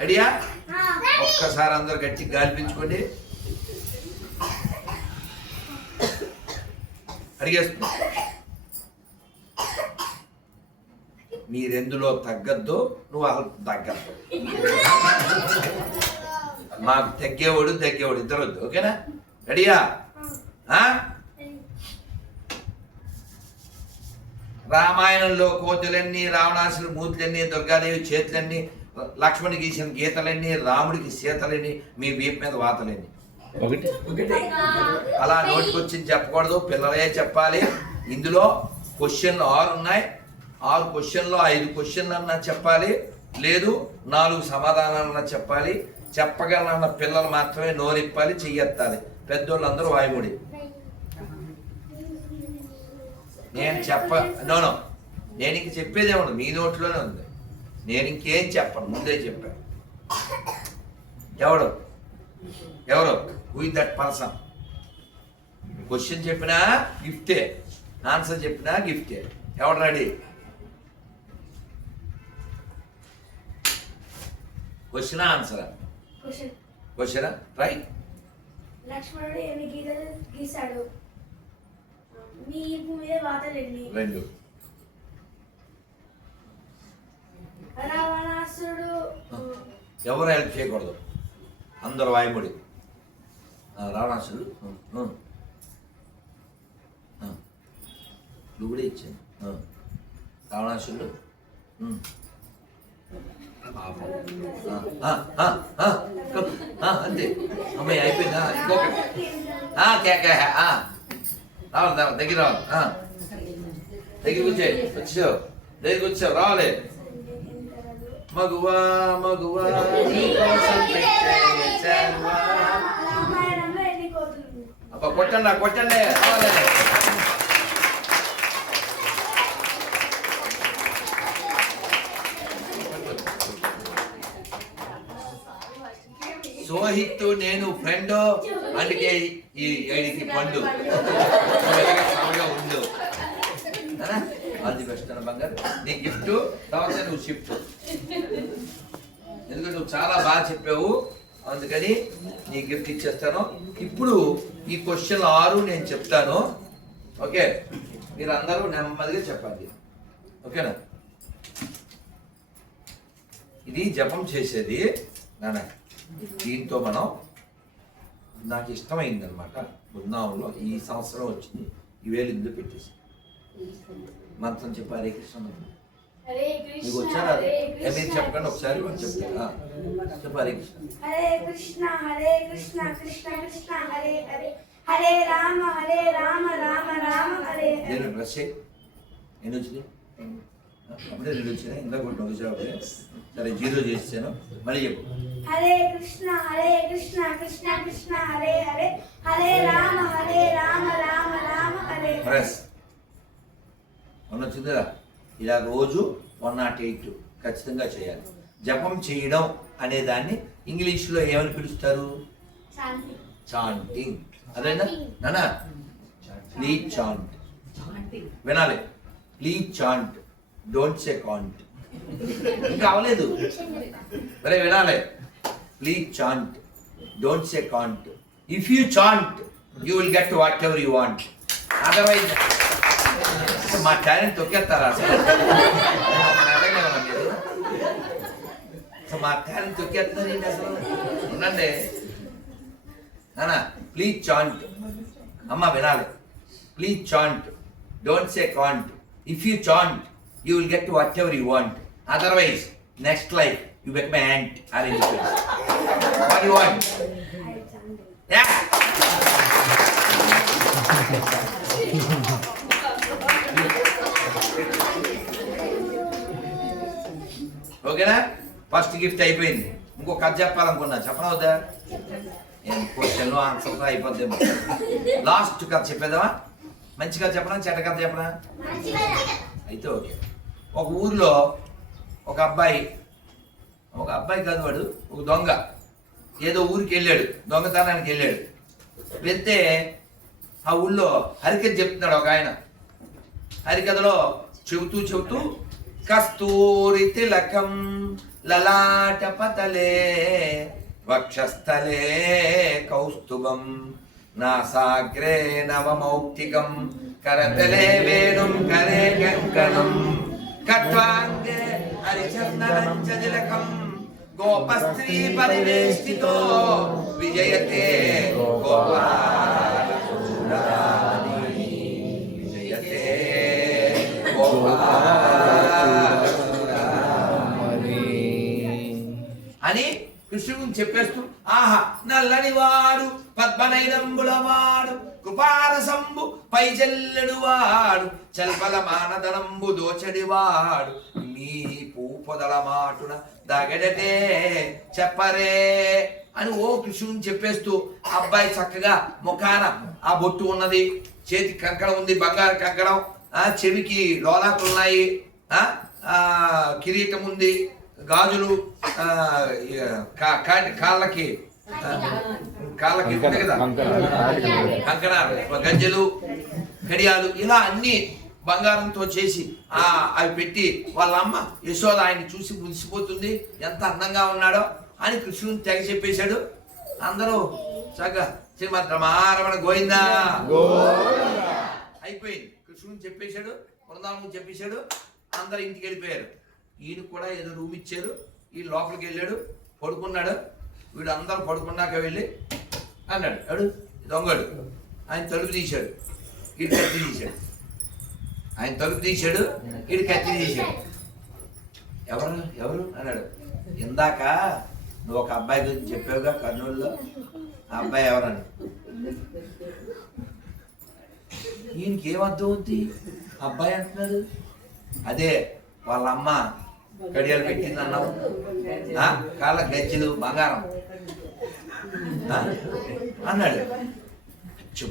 రెడీయా? ఒక్కసారి అందరు గట్టి గాలిపించుకోండి. అడిగేస్తున్నా, మీరెందులో తగ్గద్దు, నువ్వు అసలు తగ్గద్దు. మాకు తగ్గేవాడు ఇద్దరు వద్దు. ఓకేనా? రెడీయా? రామాయణంలో కోతులన్నీ, రావణాసుడి మూతులన్నీ, దుర్గాదేవి చేతులన్నీ, లక్ష్మణి గీసిన గీతలన్నీ, రాముడికి సీతలన్నీ, మీ వీపు మీద వాతలన్నీ. ఒకటి అలా నోటికొచ్చి చెప్పకూడదు, పిల్లలే చెప్పాలి. ఇందులో క్వశ్చన్లు 6 ఉన్నాయి. 6 క్వశ్చన్లో 5 క్వశ్చన్లు అన్నా చెప్పాలి, లేదు 4 సమాధానాలన్నా చెప్పాలి. చెప్పగలన్న పిల్లలు మాత్రమే నోరిప్పాలి, చెయ్యెత్తాలి. పెద్దోళ్ళందరూ వాయుముడి. నేను నేను ఇంక చెప్పేదేమన్నా మీ నోట్లోనే ఉంది. నేను ఇంకేం చెప్పను, ముందే చెప్పాను. ఎవరు who is that person? Question చెప్పినా గిఫ్టే, ఆన్సర్ చెప్పినా గిఫ్టే. ఎవరు రెడీ? క్వశ్చనా ఆన్సరా? క్వశ్చనా? రైట్. లక్ష్మణుడు ఎన్ని గీతలు గీశాడు? మీ మీద వాతలు ఎన్ని? 2. రావణాసుడు ఎవరు హెల్ప్ చేయకూడదు, అందరూ వాయుముడి. రావణాసుడు నువ్వు కూడా ఇచ్చాను. రావణాసుడు అంతే. అమ్మాయి అయిపోయిందా? ఇంకొకటి రావాలి, దగ్గర రావాలి. దగ్గరికి వచ్చావు, దగ్గరికి వచ్చావు, రావాలి. మగువా అబ్బా, కొట్టండి రావాలి. సోహిత్ నేను ఫ్రెండ్, అందుకే ఈ ఐడికి పండు ఉండు. అది బెస్ట్ అన్న బంగారు. నీ గిఫ్ట్ తర్వాత నువ్వు షిఫ్ట్, ఎందుకంటే నువ్వు చాలా బాగా చెప్పావు, అందుకని నీ గిఫ్ట్ ఇచ్చేస్తాను. ఇప్పుడు ఈ క్వశ్చన్ 6 నేను చెప్తాను. ఓకే, మీరు అందరూ నెమ్మదిగా చెప్పండి. ఓకేనా? ఇది జపం చేసేది నాన్న. దీంతో మనం, నాకు ఇష్టమైంది అనమాట, బృందావనంలో ఈ సంవత్సరం వచ్చింది. ఈ వేలు ఇందులో పెట్టేసి మంత్రం చెప్పి హరే కృష్ణ మంత్రం. మీకు వచ్చారా? మీరు చెప్పకండి ఒకసారి, చెప్తా. చెప్పు హరే కృష్ణ. హరే కృష్ణ హరే కృష్ణ కృష్ణ కృష్ణ హరే హరే, హరే రామ రామ రామ హరే హరే. నేను బ్రష్ ఎన్ని వచ్చినాయి? అప్పుడే 2 వచ్చినాయి. ఇందాక ఒకటి వచ్చావు. సరే, 0 చేసాను. మళ్ళీ చెప్పు. హరే కృష్ణ కృష్ణ కృష్ణ హరే హరే, హరే రామ రామ రామ హరే హరే. వచ్చిందా? ఇలా రోజు 108 ఖచ్చితంగా చేయాలి. జపం చేయడం అనే దాన్ని ఇంగ్లీష్లో ఏమని పిలుస్తారు? చాంటింగ్. అదేనా నానా? Please chant. వినాలి. Please chant, don't say can't. ఇంకా అవలేదు. సరే, వినాలి. Please chant, don't say can't. If you chant you will get whatever you want. Otherwise మా టాలెంట్ తొక్కేస్తారా అసలు? మా టాలెంట్ తొక్కేస్తారు ఏంటి అసలు? ఉండండి నానా. Please chant. అమ్మ వినాలి. Please chant, don't say can't. If you chant you will get whatever you want. Otherwise, next life you become an ant or anything. What do you want? Yeah. ఓకేనా? First gift అయిపోయింది. ఇంకో కథ చెప్పాలనుకున్నా, చెప్పనవుతా? నేను క్వశ్చన్లు ఆన్సర్లు అయిపోద్దేమో. Last కథ చెప్పేద్దామా? మంచి కథ చెప్పనా, చెడ్డ కథ చెప్పనా? అయితే ఓకే. ఒక ఊర్లో ఒక అబ్బాయి కాదు, వాడు ఒక దొంగ ఏదో ఊరికి వెళ్ళాడు, దొంగతనానికి వెళ్ళాడు. వెళ్తే ఆ ఊళ్ళో హరికథ చెప్తున్నాడు ఒక ఆయన. హరికథలో చెబుతూ కస్తూరి తిలకం లలాటపతలే వక్షస్థలే కౌస్తుభం నాసాగ్రే నవమౌక్తికం కరతలే వేణుం కరే కంకణం కట్వాంగే హరిచందనం చదిలకం గోపస్త్రీ పరివేష్టితో విజయతే గోపాలసురాని విజయతే గోపాలసురాని అని కృష్ణుడు చెప్పేస్తూ ఆహా నల్లని వాడు పద్మనైనంబుల వాడు కృపారసంబు పైజల్లెడు వాడు చల్పల మానదనంబు దోచడి వాడు మీ పూపొదల మాటున దగడటే చెప్పరే అని ఓ కృష్ణుని చెప్పేస్తూ అబ్బాయి చక్కగా ముఖాన ఆ బొట్టు ఉన్నది, చేతి కంకణం ఉంది, బంగారు కంకణం, చెవికి లోలాకులు ఉన్నాయి, కిరీటం ఉంది, గాజులు, కాళ్ళకి ఉంటాయి కదా కంకణాలు, గజ్జలు, కడియాలు, ఇలా అన్ని బంగారంతో చేసి అవి పెట్టి వాళ్ళ అమ్మ యశోద ఆయన్ని చూసి మురిసిపోతుంది, ఎంత అందంగా ఉన్నాడో అని కృష్ణుని తెగ చెప్పేశాడు. అందరూ చక్కగా శ్రీమద్ రమారమణ గోవిందా అయిపోయింది. కృష్ణుని చెప్పేశాడు, బృందావనం చెప్పేశాడు, అందరు ఇంటికి వెళ్ళిపోయారు. ఈయన కూడా ఏదో రూమ్ ఇచ్చారు, ఈ లోపలికి వెళ్ళాడు, పడుకున్నాడు. వీడు అందరూ పడుకున్నాక వెళ్ళి అన్నాడు, అడు దొంగడు, ఆయన తలుపు తీశాడు, వీడు కత్తి తీశాడు, ఆయన తలుపు తీశాడు, వీడు కత్తి తీశాడు. ఎవరు ఎవరు అన్నాడు. ఇందాక నువ్వు ఒక అబ్బాయి గురించి చెప్పావుగా కర్నూలులో, ఆ అబ్బాయి ఎవరని. ఈయనకి ఏమర్థం అవుద్ది, అబ్బాయి అంటున్నాడు. అదే వాళ్ళ అమ్మ కడియాలు పెట్టింది అన్నావు, కాళ్ళ గజ్జలు బంగారం అన్నాడు.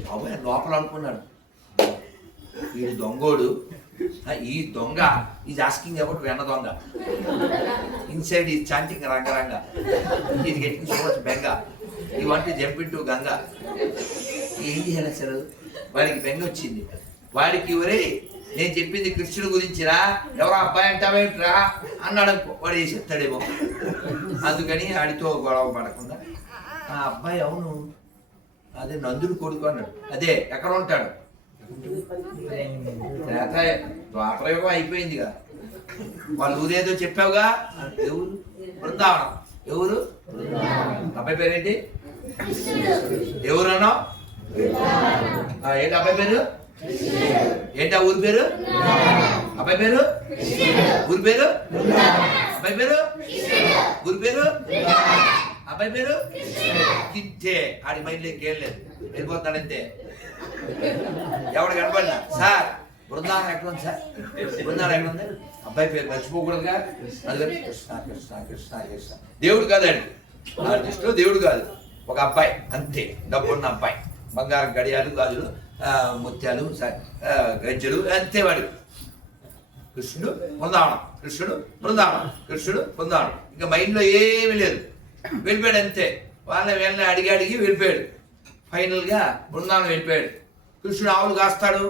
బాబాయ్ లోపల అనుకున్నాడు, వీడు దొంగోడు, ఈ దొంగ ఈజ్ ఆస్కింగ్ అబౌట్ వెన్న దొంగ, ఇన్సైడ్ ఈజ్ చాంటింగ్ రంగరంగ, ఈజ్ గెటింగ్ సో మచ్ బెంగ, ఈ వాంట్ జంప్ ఇంటూ గంగ. ఏం చేయాలి అసలు, వాడికి బెంగ వచ్చింది. వాడికి ఒరే నేను చెప్పింది కృష్ణుడి గురించిరా, ఎవరో అబ్బాయి అంటావేంట్రా అన్నాడు అనుకో, వాడు వేసి చెప్తాడేమో. అందుకని ఆడితో గొడవ పడకుండా ఆ అబ్బాయి అవును అదే నందుడు కొడుకు అన్నాడు. అదే ఎక్కడ ఉంటాడు, ద్వాపరయుగం అయిపోయిందిగా, వాళ్ళు ఊరేదో చెప్పావుగా, ఎవరు బృందావనం, ఎవరు అబ్బాయి పేరేంటి, ఎవరు అన్నావు, ఏంటి అబ్బాయి పేరు ఏంటి, ఆ ఊరి పేరు, అబ్బాయి పేరు, ఊరి పేరు, అబ్బాయి పేరు, ఊరి పేరు, అబ్బాయి పేరు తింటే ఆడి మైండ్లో ఇంకేం లేదు, వెళ్ళిపోతాడంతే. ఎవడు కనపడినా సార్ బృందావనం ఎక్కడ ఉంది సార్, బృందావనం ఎక్కడ ఉంది, అబ్బాయి పేరు మర్చిపోకూడదుగా, అందుకని కృష్ణ కృష్ణ కృష్ణ కృష్ణ. దేవుడు కాదండి, ఆ దృష్టిలో దేవుడు కాదు, ఒక అబ్బాయి అంతే, డబ్బున్న అబ్బాయి, బంగారం గడియాలు గాజులు ముత్యాలు గజ్జలు అంతే వాడు. కృష్ణుడు బృందావనం, కృష్ణుడు బృందావనం, కృష్ణుడు బృందావనం, ఇంకా మైండ్లో ఏమీ లేదు, వెళ్ళిపోయాడు అంతే. వీళ్ళని అడిగి అడిగి వెళ్ళిపోయాడు. ఫైనల్గా బృందావనం వెళ్ళిపోయాడు. కృష్ణుడు ఆవులు కాస్తాడు,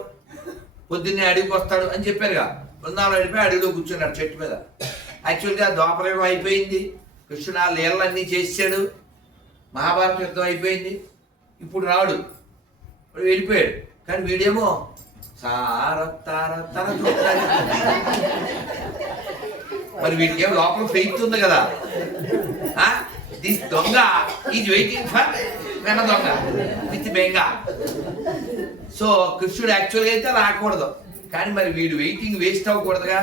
పొద్దున్నే అడవికి వస్తాడు అని చెప్పారుగా, బృందావనం వెళ్ళిపోయి అడవిలో కూర్చున్నాడు చెట్టు మీద. యాక్చువల్గా ద్వాపరయుగం అయిపోయింది, కృష్ణుడు ఆ లీలలన్నీ చేసాడు, మహాభారత యుద్ధం అయిపోయింది, ఇప్పుడు రాడు, వెళ్ళిపోయాడు. కానీ వీడేమో చూస్తాడు. మరి వీడికి ఏమో లోపల ఫెయిత్ ఉంది కదా, దిస్ దొంగ ఈజ్ వెయిటింగ్ ఫర్ వెన్న దొంగ విత్ బెంగ. సో కృష్ణుడు యాక్చువల్గా అయితే రాకూడదు, కానీ మరి వీడు వెయిటింగ్ వేస్ట్ అవ్వకూడదుగా,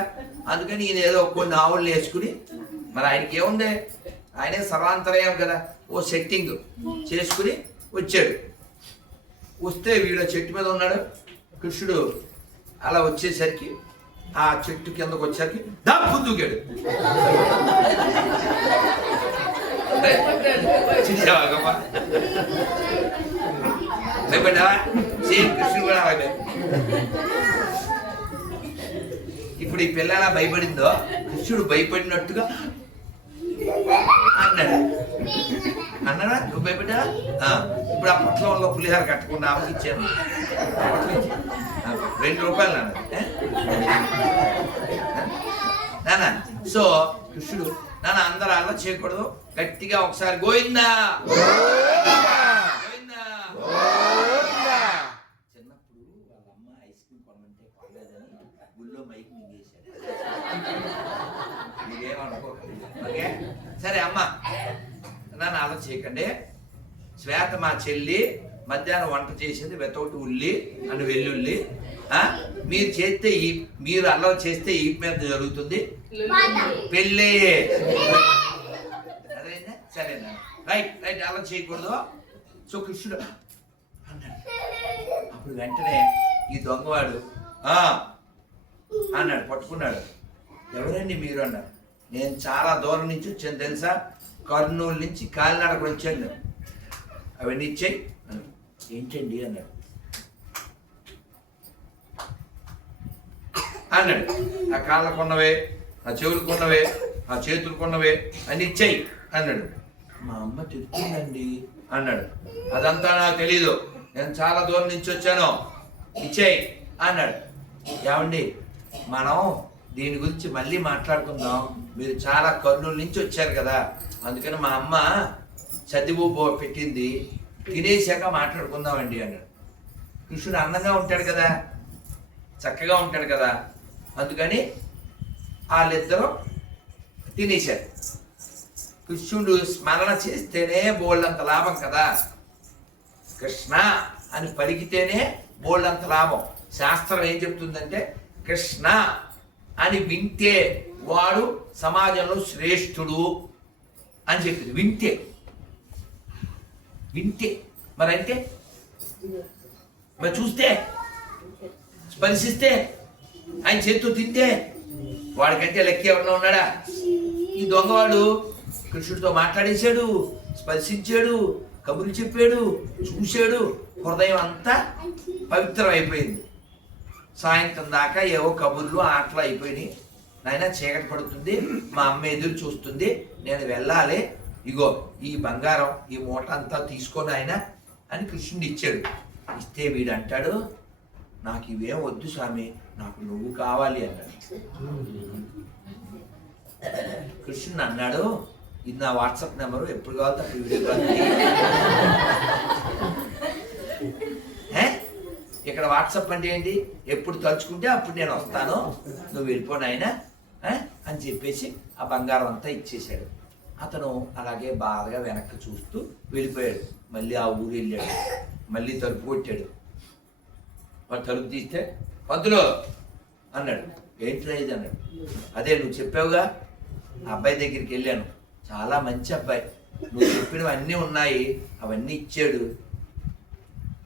అందుకని ఈయన ఏదో కొన్ని ఆవులు వేసుకుని, మరి ఆయనకి ఏముంది, ఆయనే సర్వాంతరయం కదా, ఓ సెట్టింగ్ చేసుకుని వచ్చాడు. వస్తే వీడు చెట్టు మీద ఉన్నాడు. కృష్ణుడు అలా వచ్చేసరికి ఆ చెట్టు కిందకు వచ్చేసరికి డబ్బు దూకాడు. భయపడ్డావా, సేమ్ కృష్ణుడు కూడా అలాగే. ఇప్పుడు ఈ పిల్ల ఎలా భయపడిందో కృష్ణుడు భయపడినట్టుగా అన్నాడు. అన్నాడా, నువ్వు భయపడ్డా? ఇప్పుడు ఆ పొట్లంలో పులిహార కట్టకుండా ఆమెకి ఇచ్చాను, 2 రూపాయలు నాన్న. సో కృష్ణుడు నన్ను అందరూ అలా చేయకూడదు. గట్టిగా ఒకసారి గోవిందా గోవిందా. చిన్నప్పుడు వాళ్ళ అమ్మ ఐస్ క్రీమ్ కొనమంటే కొనలేదని గుళ్ళో మైక్ మింగేశారు. మీరేమనుకోకండి, ఓకే? సరే అమ్మ, నన్ను అలా చేయకండి. శ్వేత మా చెల్లి మధ్యాహ్నం వంట చేసింది వితౌట్ ఉల్లి అండ్ వెల్లుల్లి. మీరు చేస్తే మీరు అల్లరి చేస్తే ఈ మీద జరుగుతుంది పెళ్ళి. అదేనా? సరేనా? రైట్ రైట్, అలా చేయకూడదు. సో కృష్ణుడు అన్నాడు. అప్పుడు వెంటనే ఈ దొంగవాడు అన్నాడు, పట్టుకున్నాడు. ఎవరండి మీరు అన్నారు. నేను చాలా దూరం నుంచి వచ్చాను తెలుసా, కర్నూలు నుంచి కాలినడకలు వచ్చాను. అవన్నీ ఇచ్చాయి. ఏంటండి అన్నాడు. అన్నాడు ఆ కాళ్ళకున్నవే, ఆ చెవులకున్నవే, ఆ చేతులకున్నవే అన్ని ఇచ్చాయి అన్నాడు. మా అమ్మ తిడుతుందండి అన్నాడు. అదంతా నాకు తెలీదు, నేను చాలా దూరం నుంచి వచ్చాను, ఇచ్చాయి అన్నాడు. ఏమండి, మనం దీని గురించి మళ్ళీ మాట్లాడుకుందాం. మీరు చాలా కర్నూలు నుంచి వచ్చారు కదా, అందుకని మా అమ్మ చదివు పెట్టింది, తినేసాక మాట్లాడుకుందామండి అన్నాడు. కృష్ణుడు అందంగా ఉంటాడు కదా, చక్కగా ఉంటాడు కదా, అందుకని వాళ్ళిద్దరూ తినేశారు. కృష్ణుడు స్మరణ చేస్తేనే బోళ్ళంత లాభం కదా. కృష్ణ అని పలికితేనే బోళ్ళంత లాభం. శాస్త్రం ఏం చెప్తుందంటే కృష్ణ అని వింటే వాడు సమాజంలో శ్రేష్ఠుడు అని చెప్పింది. వింటే వింటే మరి అంటే మరి చూస్తే స్పర్శిస్తే ఆయన చేతితో తింటే వాడికంటే లెక్క ఎవరన్నా ఉన్నాడా? ఈ దొంగవాడు కృష్ణుడితో మాట్లాడేశాడు, స్పర్శించాడు, కబుర్లు చెప్పాడు, చూశాడు, హృదయం అంతా పవిత్రం అయిపోయింది. సాయంత్రం దాకా ఏవో కబుర్లు ఆటలు అయిపోయినాయి. నాయన చీకటి పడుతుంది, మా అమ్మ ఎదురు చూస్తుంది, నేను వెళ్ళాలి, ఇగో ఈ బంగారం ఈ మూట అంతా తీసుకొని ఆయన అని కృష్ణుడు ఇచ్చాడు. ఇస్తే వీడు అంటాడు, నాకు ఇవేం వద్దు స్వామి, నాకు నువ్వు కావాలి అన్నాడు. కృష్ణుడు అన్నాడు, ఇది నా వాట్సాప్ నెంబరు, ఎప్పుడు కావాలి అప్పుడు వీడియో కాల్. ఇక్కడ వాట్సాప్ అంటే ఏంటి? ఎప్పుడు తలుచుకుంటే అప్పుడు నేను వస్తాను, నువ్వు వెళ్ళిపోను ఆయన అని చెప్పేసి ఆ బంగారం అంతా ఇచ్చేశాడు. అతను అలాగే బాధగా వెనక్కి చూస్తూ వెళ్ళిపోయాడు. మళ్ళీ ఆ ఊరు వెళ్ళాడు, మళ్ళీ తలుపు కొట్టాడు. వాడు తలుపు తీస్తే పంతులు అన్నాడు. ఏంటి ఇది అన్నాడు. అదే నువ్వు చెప్పావుగా, ఆ అబ్బాయి దగ్గరికి వెళ్ళాను, చాలా మంచి అబ్బాయి, నువ్వు చెప్పినవి అన్నీ ఉన్నాయి, అవన్నీ ఇచ్చాడు.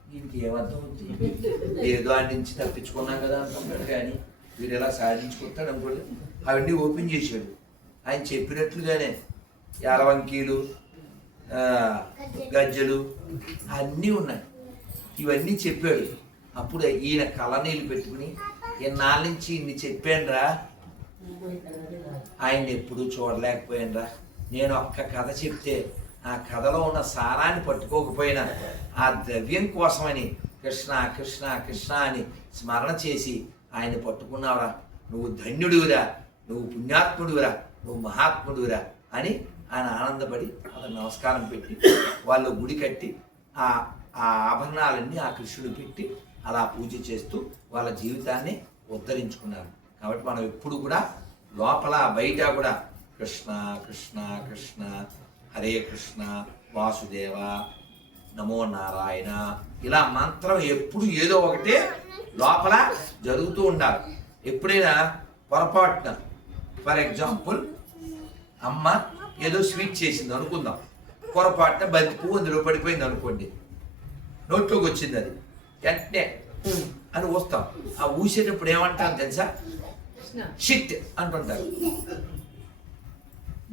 దీనికి ఏమర్థం ఉంది? ఏదో ఆ నుంచి తప్పించుకున్నాం కదా అనుకుంటాడు, కానీ వీడు ఎలా సాధించుకుంటాడు అనుకోండి. అవన్నీ ఓపెన్ చేశాడు. ఆయన చెప్పినట్లుగానే యాలవంకీలు, గజ్జలు అన్నీ ఉన్నాయి. ఇవన్నీ చెప్పాడు. అప్పుడు ఈయన కళ్ళనీళ్ళు పెట్టుకుని, ఇన్నాళ్ళ నుంచి ఇన్ని చెప్పానురా, ఆయన్ని ఎప్పుడూ చూడలేకపోయానురా. నేను ఒక్క కథ చెప్తే ఆ కథలో ఉన్న సారాన్ని పట్టుకోకపోయినా ఆ ద్రవ్యం కోసమని కృష్ణ కృష్ణ కృష్ణ అని స్మరణ చేసి ఆయన పట్టుకున్నావురా, నువ్వు ధన్యుడివిరా, నువ్వు పుణ్యాత్ముడివిరా, నువ్వు మహాత్ముడివిరా అని ఆయన ఆనందపడి అతను నమస్కారం పెట్టి వాళ్ళు గుడి కట్టి ఆ ఆభరణాలన్నీ ఆ కృష్ణుడు పెట్టి అలా పూజ చేస్తూ వాళ్ళ జీవితాన్ని ఉద్ధరించుకున్నారు. కాబట్టి మనం ఎప్పుడు కూడా లోపల బయట కూడా కృష్ణ కృష్ణ కృష్ణ, హరే కృష్ణ, వాసుదేవ, నమో నారాయణ, ఇలా మంత్రం ఎప్పుడు ఏదో ఒకటే లోపల జరుగుతూ ఉండాలి. ఎప్పుడైనా పొరపాటున, ఫర్ ఎగ్జాంపుల్ అమ్మ ఏదో స్వీట్ చేసింది అనుకుందాం, పొరపాటున బంతి పువ్వు అందులో పడిపోయింది అనుకోండి, నోట్లోకి వచ్చింది, అది వెంటనే అని ఊస్తాం. ఆ ఊసేటప్పుడు ఏమంటాం తెలుసా? షిట్ అంటుంటారు.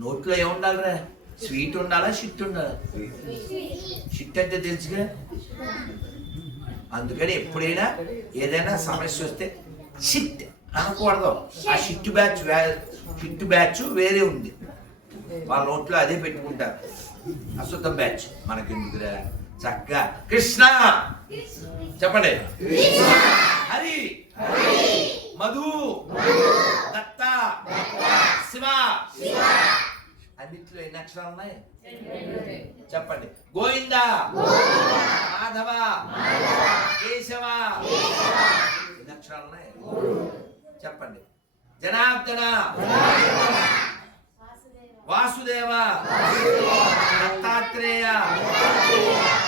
నోట్లో ఏముండాలిరా? స్వీట్ ఉండాలా, షిట్ ఉండాలా? షిట్ అంటే తెలుసుగా. అందుకని ఎప్పుడైనా ఏదైనా సమస్య వస్తే షిట్ అనకూడదు. ఆ షిట్ బ్యాచ్ వేరే ఉంది, వాళ్ళ నోట్లో అదే పెట్టుకుంటారు. అశుద్ధ బ్యాచ్ మనకెందుకురా, చక్కగా కృష్ణ చెప్పండి, హరి, మధు, దత్త, శివ, అన్నిట్లో ఎన్ని అక్షరాలు ఉన్నాయి చెప్పండి. గోవింద, మాధవ, కేశవ, ఎన్ని అక్షరాలు ఉన్నాయి చెప్పండి. జనార్దన, వాసుదేవ, దత్తాత్రేయ,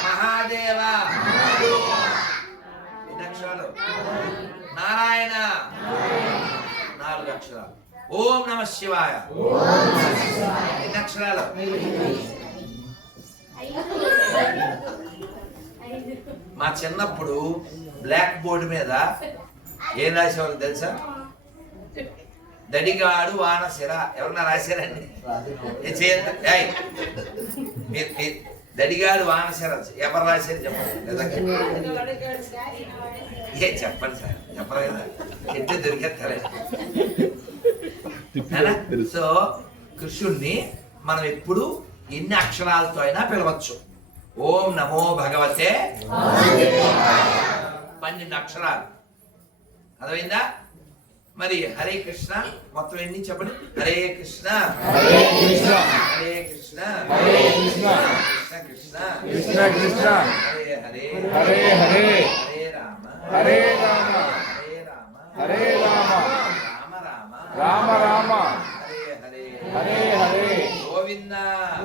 మహాదేవ, ఎన్ని అక్షరాలు. నారాయణ, 4 అక్షరాలు. ఓం నమ శివాయ, ఎన్ని అక్షరాలు. మా చిన్నప్పుడు బ్లాక్ బోర్డు మీద ఏం రాసేవాళ్ళు తెలుసా? దడిగాడు వానశిర. ఎవరన్నా రాశారండి? దడిగాడు వానశిర ఎవరు రాశారు చెప్పండి. ఏ చెప్పండి సార్, చెప్పరు కదా, చెట్టు దొరికేస్తారండి. సో కృష్ణుణ్ణి మనం ఎప్పుడు ఎన్ని అక్షరాలతో అయినా పిలవచ్చు. ఓం నమో భగవతే 12 అక్షరాలు. అర్థమైందా? మరి హరే కృష్ణ మొత్తం ఎన్ని చెప్పండి. హరే కృష్ణ హరే కృష్ణ హరే కృష్ణ హరే కృష్ణ కృష్ణ కృష్ణ కృష్ణ హరే హరే హరే హరే హరే రామ హరే రామ హరే రామ హరే రామ రామ రామ రామ రామ హరే హరే హరే హరే గోవింద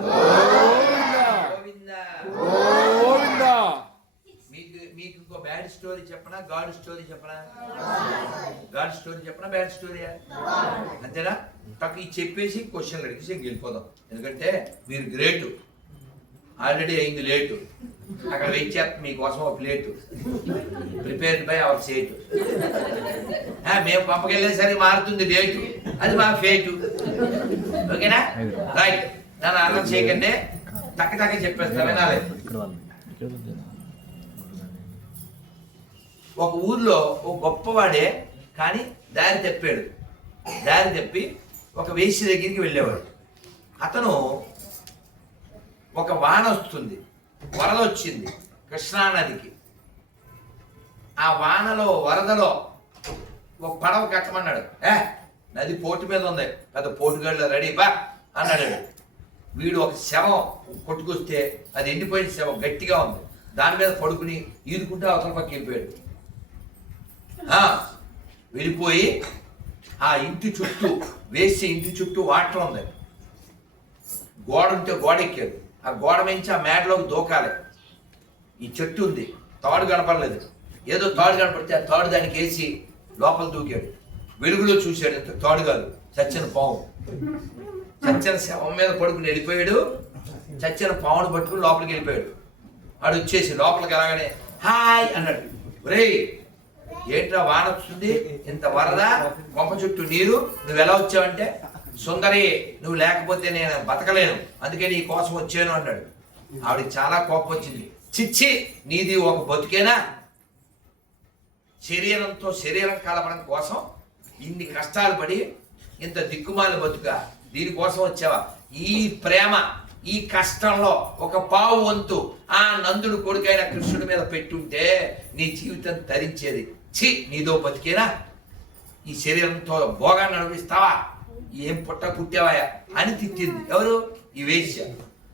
గోవింద గోవింద గోవింద. మీకు ఇంకో బ్యాడ్ స్టోరీ చెప్పనా, గాడ్ స్టోరీ చెప్పనా? గాడ్ స్టోరీ చెప్పనా, బ్యాడ్ స్టోరీయా? అంతేనా? తక్కువ ఇది చెప్పేసి క్వశ్చన్లు అడిగేసి వెళ్ళిపోదాం. ఎందుకంటే మీరు గ్రేటు, ఆల్రెడీ అయింది లేటు. అక్కడ వెయిట్ చేస్తాం మీకోసం ఒక ప్లేటు, ప్రిపేర్డ్ బై అవర్ సేటు. మేము పంపకెళ్ళేసరికి మారుతుంది డేటు, అది మా ఫేటు. ఓకేనా? రైట్. దాన్ని అర్థం చేయకండి, తక్క చెప్పేస్తా, వినాలి. ఒక ఊర్లో ఒక గొప్పవాడే కానీ దారి తప్పాడు. దారి తప్పి ఒక వేశ్య దగ్గరికి వెళ్ళేవాడు. అతను ఒక వాన వస్తుంది, వరద వచ్చింది కృష్ణానదికి. ఆ వానలో వరదలో ఒక పడవ కట్టమన్నాడు. నది పోటు మీద ఉంది, పెద్ద పోటుగాళ్ళు రెడీ బా అన్నాడు. వీడు ఒక శవం కొట్టుకొస్తే అది ఎండిపోయిన శవం గట్టిగా ఉంది, దాని మీద పడుకుని ఈదుకుంటూ అవతల పక్క వెళ్ళిపోయాడు. వెళ్ళిపోయి ఆ ఇంటి చుట్టూ వేసి ఇంటి చుట్టూ వాటర్ ఉంది, గోడ ఉంటే గోడ ఎక్కాడు. ఆ గోడ మించి ఆ మేడలోకి దూకాలి. ఈ చెట్టు ఉంది, తాడు కనపడలేదు. ఏదో తాడు కనపడితే ఆ తాడు దానికి వేసి లోపల దూకాడు. వెలుగులో చూశాడు, తాడు కాదు, చచ్చిన పాము. చచ్చిన శవం మీద పడుకుని వెళ్ళిపోయాడు. చచ్చిన పావును పట్టుకుని లోపలికి వెళ్ళిపోయాడు. వాడు వచ్చేసి లోపలికి రాగానే హాయ్ అన్నాడు. ఒరేయ్ ఏంట్రా వాన వస్తుంది, ఇంత వరద, కొంప చుట్టూ నీరు, నువ్వు ఎలా వచ్చావంటే, సుందరి నువ్వు లేకపోతే నేను బతకలేను, అందుకే నీ కోసం వచ్చాను అన్నాడు. ఆవిడకి చాలా కోపం వచ్చింది. చిచ్చి, నీది ఒక బతుకేనా? శరీరంతో శరీరం కలపడం కోసం ఇన్ని కష్టాలు పడి ఇంత దిక్కుమాల బతుక, దీనికోసం వచ్చావా? ఈ ప్రేమ ఈ కష్టంలో ఒక పావు వంతు ఆ నందుడు కొడుకైన కృష్ణుడి మీద పెట్టుంటే నీ జీవితం తరించేది. ఛీ, నీదో బతికేనా? ఈ శరీరంతో భోగాన్ని అనుభవిస్తావా? ఏం పుట్టావాయా అని తిట్టింది. ఎవరు? ఈ వేశ్య.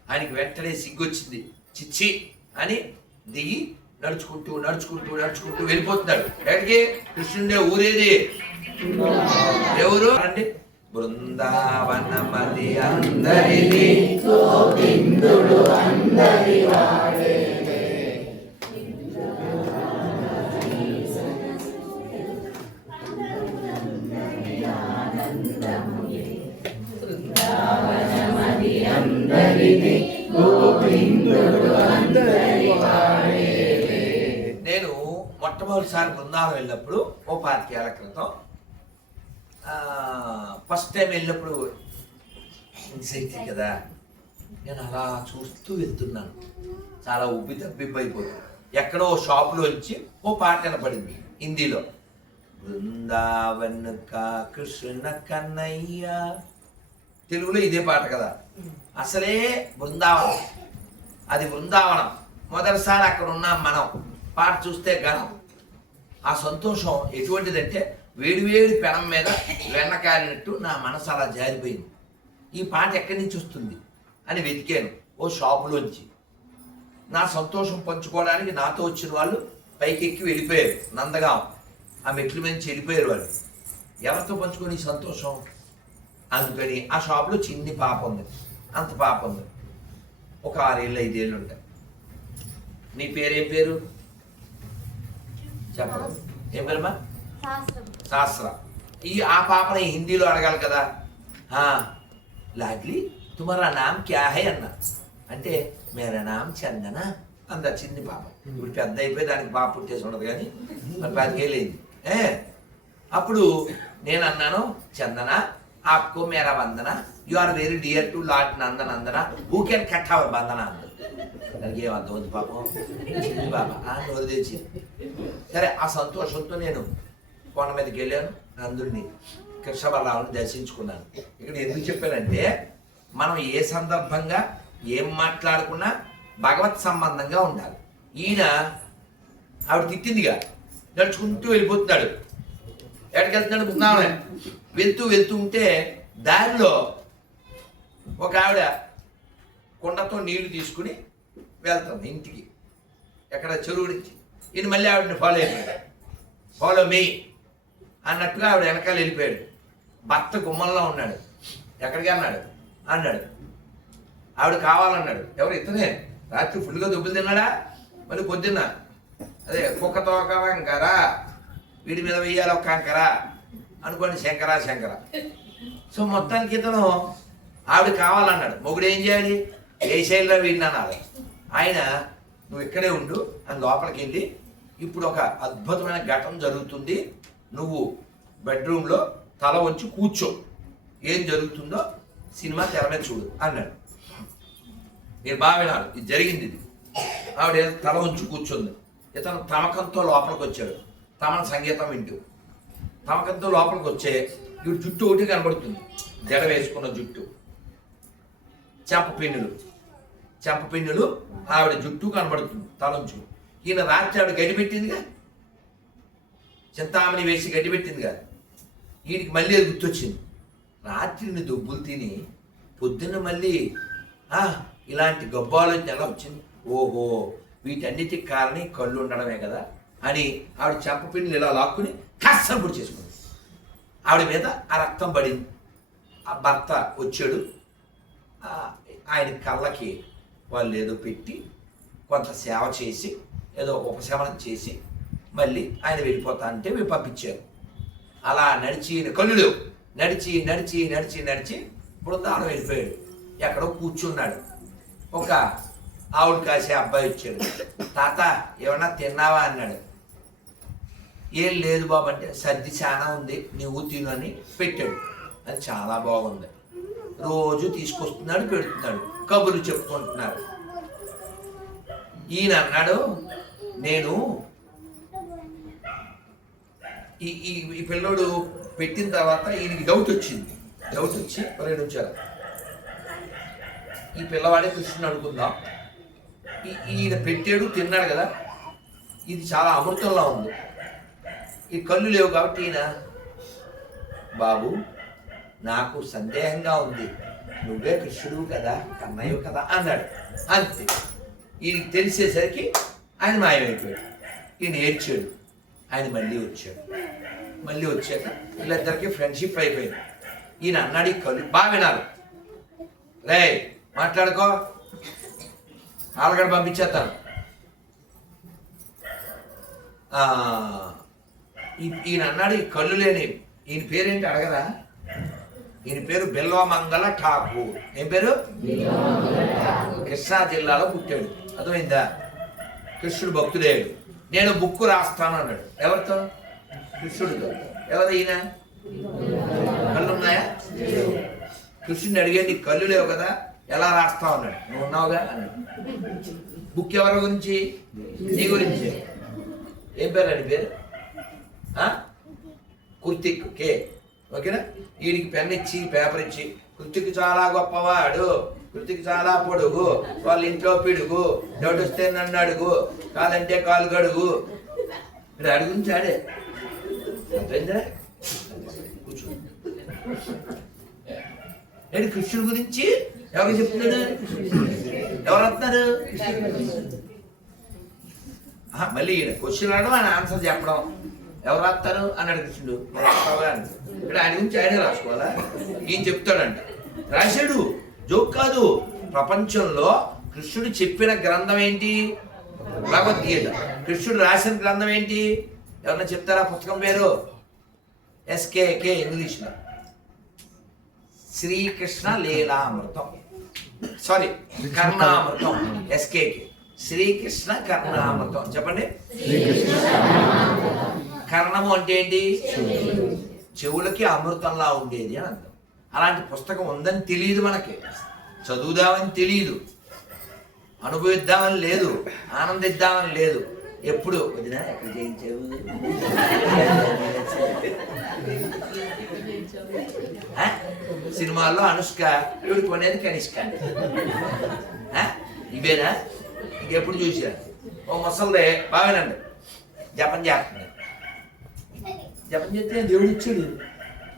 ఆయనకి వెంటనే సిగ్గొచ్చింది. చిచ్చి అని దిగి నడుచుకుంటూ నడుచుకుంటూ నడుచుకుంటూ వెళ్ళిపోతున్నాడు. ఎక్కడికి? కృష్ణుడే ఊరేది ఎవరు అండి? బృందావనమది అందరిది, గోవిందుడు అందరి వాడే. బృందావనమది అందరిది, గోవిందుడు అందరి వాడే. నేను మొట్టమొదటిసారి బృందావనం వెళ్ళినప్పుడు ఓ 25 ఏళ్ల క్రితం, ఫస్ట్ టైం వెళ్ళినప్పుడు ఎగ్జైటింగ్ కదా, నేను అలా చూస్తూ వెళ్తున్నాను. చాలా ఉబ్బి తబ్బిబ్బైపోతుంది. ఎక్కడో షాపులోంచి ఓ పాట వినపడింది హిందీలో. బృందావన్ కా కృష్ణ కన్నయ్య. తెలుగులో ఇదే పాట కదా. అసలే బృందావనం, అది బృందావనం. మొదటిసారి అక్కడ ఉన్నాం మనం. పాట చూస్తే గణం. ఆ సంతోషం ఎటువంటిదంటే వేడివేడి పెనం మీద వెన్న కాలినట్టు నా మనసు అలా జారిపోయింది. ఈ పాట ఎక్కడి నుంచి వస్తుంది అని వెతికాను ఓ షాపులోంచి. నా సంతోషం పంచుకోవడానికి నాతో వచ్చిన వాళ్ళు పైకి ఎక్కి వెళ్ళిపోయారు, నందగాం ఆ మెట్ల మీద వెళ్ళిపోయారు వాళ్ళు. ఎవరితో పంచుకొని ఈ సంతోషం? అందుకని ఆ షాప్లో చిన్ని పాప ఉంది, అంత పాప ఉంది, ఒక 6 ఏళ్ళు 5 ఏళ్ళు ఉంటాయి. నీ పేరేం పేరు చెప్పదు? ఏం పేరమ్మా? శాస్త్ర. ఆ పాపని హిందీలో అడగాలి కదా. లాడ్లీ తుమారా నామ్ క్యా హై అన్న అంటే మేరా నామ్ చందన అంద చిన్ని పాప. ఇప్పుడు పెద్ద అయిపోయి దానికి పాప పుట్టేసి ఉండదు కానీ మరి 10 ఏళ్ళైంది. అప్పుడు నేను అన్నాను, చందన ఆప్కో మేరా వందన, you are very dear to lord Nandanandana, who can cut our బంధన అంది. దానికి ఏమర్థం అవుతుంది పాపం, చిన్ని పాప నోరు తెచ్చి. సరే ఆ సంతోషంతో నేను కొండ మీదకి వెళ్ళాను, నందుడిని కృష్ణ బలరాముని దర్శించుకున్నాను. ఇక్కడ ఎందుకు చెప్పానంటే మనం ఏ సందర్భంగా ఏం మాట్లాడుకున్నా భగవత్ సంబంధంగా ఉండాలి. ఈయన ఆవిడ తిట్టిందిగా నడుచుకుంటూ వెళ్ళిపోతున్నాడు. ఎక్కడికి వెళ్తున్నాడు? బృందావనం. వెళ్తూ ఉంటే దారిలో ఒక ఆవిడ కుండతో నీళ్లు తీసుకుని వెళ్తుంది ఇంటికి, ఎక్కడ చెరువు నుంచి. ఈయన మళ్ళీ ఆవిడని ఫాలో అయిపోయాడు. ఫాలో మీ అన్నట్టుగా ఆవిడ వెనకాల వెళ్ళిపోయాడు. భర్త గుమ్మంలో ఉన్నాడు. ఎక్కడికి అన్నాడు? ఆవిడ కావాలన్నాడు. ఎవరు? ఇతనే. రాత్రి ఫుల్గా దుబ్బులు తిన్నాడా, మళ్ళీ పొద్దున్న అదే కుక్కతో ఒక వంకర, వీడి మీద వెయ్యాలి ఒక కంకర అనుకోండి, శంకర. సో మొత్తానికి ఇతను ఆవిడ కావాలన్నాడు. మొగుడు ఏం చేయాలి? ఏ శైలిలో వీడిని అనాలి. ఆయన నువ్వు ఇక్కడే ఉండు అని లోపలికి వెళ్ళి, ఇప్పుడు ఒక అద్భుతమైన ఘటన జరుగుతుంది, నువ్వు బెడ్రూమ్లో తల వంచి కూర్చో, ఏం జరుగుతుందో సినిమా తెర మీద చూడు అన్నాడు. మీరు బాగా వినాలి, ఇది జరిగింది. ఇది ఆవిడ తల వంచి కూర్చుంది. ఇతను తమకంతో లోపలికి వచ్చాడు. తమన సంగీతం వింటూ తమకంతో లోపలికి వచ్చే ఇవి జుట్టు ఒకటి కనబడుతుంది, జడ వేసుకున్న జుట్టు, చెంప పిన్నులు ఆవిడ జుట్టు కనబడుతుంది తలంచు. ఈయన రాత్రి ఆవిడ గడి పెట్టిందిగా, చింతామణి వేసి గడి పెట్టిందిగా. ఈయనకి మళ్ళీ అది గుర్తొచ్చింది. రాత్రిని దుబ్బులు తిని పొద్దున్న మళ్ళీ ఇలాంటి గబ్బాలోంచి ఎలా వచ్చింది? ఓహో, వీటన్నిటికి కారణం కళ్ళు ఉండడమే కదా అని ఆవిడ చెంపపిన్నులు ఇలా లాక్కుని కష్టం పొడి చేసుకుంది. ఆవిడ మీద ఆ రక్తం పడింది. ఆ భర్త వచ్చాడు. ఆయన కళ్ళకి వాళ్ళు ఏదో పెట్టి కొంత సేవ చేసి ఏదో ఉపశమనం చేసి మళ్ళీ ఆయన వెళ్ళిపోతా అంటే వీళ్ళు పంపించారు. అలా నడిచి కళ్ళు నడిచి బృందావనం వెళ్ళిపోయాడు. ఎక్కడో కూర్చున్నాడు. ఒక ఆవిడ కాసే అబ్బాయి వచ్చాడు. తాత ఏమన్నా తిన్నావా అన్నాడు. ఏం లేదు బాబు అంటే, సర్ది చాలా ఉంది నువ్వు తిను అని పెట్టాడు. అది చాలా బాగుంది. రోజు తీసుకొస్తున్నాడు, పెడుతున్నాడు, కబుర్లు చెప్పుకుంటున్నారు. ఈయన అన్నాడు, నేను ఈ పిల్లోడు పెట్టిన తర్వాత ఈయనకి డౌట్ వచ్చి 2 వచ్చారు. ఈ పిల్లవాడే కృష్ణుని అడుగుకుందాం, ఈయన పెట్టాడు తిన్నాడు కదా, ఇది చాలా అమృతంలా ఉంది, ఈ కళ్ళు లేవు కాబట్టి ఈయన బాబు నాకు సందేహంగా ఉంది, నువ్వే కృష్ణుడు కదా, కన్నయ్య కదా అన్నాడు. అంతే. ఈయనకి తెలిసేసరికి ఆయన మాయమైపోయాడు. ఈయన ఏడ్చాడు. ఆయన మళ్ళీ వచ్చాక వీళ్ళిద్దరికి ఫ్రెండ్షిప్ అయిపోయింది. ఈయన అన్నాడు, ఈ కళ్ళు బాగా వినాలి, రే మాట్లాడుకో, ఆలగడ పంపించేస్తాను. ఈయన అన్నాడు, ఈ కళ్ళు లేని ఈయన పేరేంటి అడగరా? ఈయన పేరు బిల్వమంగళ ఠాకూర్. ఏం పేరు? కృష్ణా జిల్లాలో పుట్టాడు. అర్థమైందా? కృష్ణుడు భక్తుడేడు. నేను బుక్కు రాస్తాను అన్నాడు. ఎవరితో? కృష్ణుడితో. ఎవరు ఈయన? కళ్ళు ఉన్నాయా? కృష్ణుడిని అడిగే, నీకు కళ్ళు లేవు కదా, ఎలా రాస్తావు అన్నాడు. నువ్వు ఉన్నావుగా అన్నాడు. బుక్ ఎవరి గురించి? నీ గురించి. ఏం పేరు అని పేరు? కృతిక్ కే. ఓకేనా? వీడికి పెన్ ఇచ్చి పేపర్ ఇచ్చి, కృతిక్ చాలా గొప్పవాడు, కృతిక్ చాలా పొడుగు, వాళ్ళ ఇంట్లో పిడుగు, డౌట్ వస్తే నన్ను అడుగు, కాదంటే కాలు గడుగు, ఇప్పుడు అడుగుంచి ఆడే. అర్థమైందా? కూర్చో. ఏంటి కృష్ణుడి గురించి ఎవరు చెప్తున్నాడు? ఎవరు వస్తున్నారు? మళ్ళీ క్వశ్చన్ అడగడం ఆయన ఆన్సర్ చెప్పడం. ఎవరు రాస్తారు అన్నాడు కృష్ణుడు. ఇక్కడ ఆయన గురించి ఆయనే రాసుకోవాలా? ఈయన చెప్తాడంట. రాశాడు, జోక్ కాదు. ప్రపంచంలో కృష్ణుడు చెప్పిన గ్రంథం ఏంటి? భగవద్గీత. కృష్ణుడు రాసిన గ్రంథం ఏంటి? ఎవరన్నా చెప్తారా పుస్తకం పేరు? ఎస్కేకే ఇంగ్లీష్లో శ్రీకృష్ణ లీలామృతం, సారీ కర్ణామృతం. ఎస్కేకే శ్రీకృష్ణ కర్ణామృతం. చెప్పండి. కర్ణము అంటే ఏంటి? చెవులకి అమృతంలా ఉండేది అని అర్థం. అలాంటి పుస్తకం ఉందని తెలియదు మనకి, చదువుదామని తెలియదు, అనుభవిద్దామని లేదు, ఆనందిద్దామని లేదు. ఎప్పుడు వదినా ఎక్కడ చేయించావు? సినిమాల్లో అనుష్క, ఇవిడికి కొనేది కనిష్క. ఇవేనా? ఇంకెప్పుడు చూసా? ఓ ముసలిదే బాగానండి జపం చేస్తుంది. జపం చేస్తే దేవుడు ఇచ్చాడు.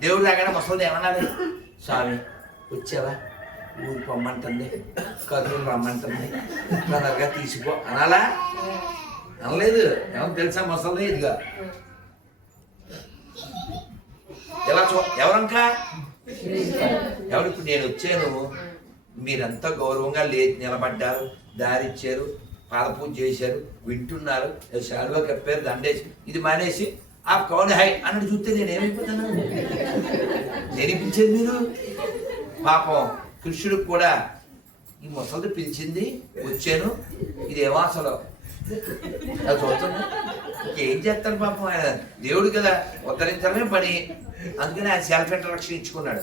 దేవుడు రాగానే ముసలిది ఏమన్నాడు? స్వామి వచ్చావా? ఊరు పొమ్మంటుంది, కదులు రమ్మంటుంది, తొందరగా తీసుకో అనాలా? అనలేదు. ఏమన్నా తెలుసా ముసలిదే? ఇదిగా ఎలా ఎవరంకా ఎవరు? ఇప్పుడు నేను వచ్చాను, మీరంతా గౌరవంగా నిలబడ్డారు, దారిచ్చారు, పాదపూజ చేశారు, వింటున్నారు, శాలువా కప్పారు, దండేసి ఇది మానేసి ఆ కౌన్ హై అన్నట్టు చూస్తే నేనేమైపోతాను? నేనిపించేది మీరు. పాపం కృష్ణుడికి కూడా ఈ ముసలిది పిలిచింది, వచ్చాను, ఇదేమో అసలు అది చూస్తున్నా. ఇంకేం చేస్తాను పాపం, ఆయన దేవుడు కదా, ఉద్ధరించడమే పని. అందుకని ఆయన సెల్ఫ్ ఇంట్రడక్షన్ ఇచ్చుకున్నాడు.